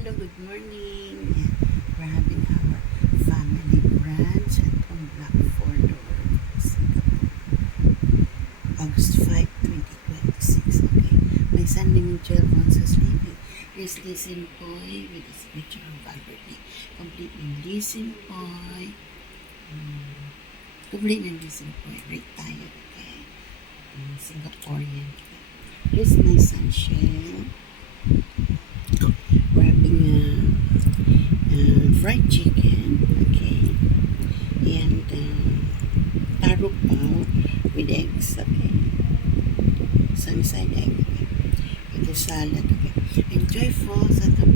Hello, good morning. We're having our family brunch at Black Fordor, Singapore. August 5, 2026. Okay. My son named 12 months is sleeping. Here's Listen Boy with his picture of Albert. Complete ng Listen Boy. Complete ng Listen Boy. Great tayo. Okay. Singaporean. Here's my son, Shell. We're having fried chicken, okay, and taro pao with eggs, okay, sunny side egg, okay, with the salad, okay. Enjoy falls at the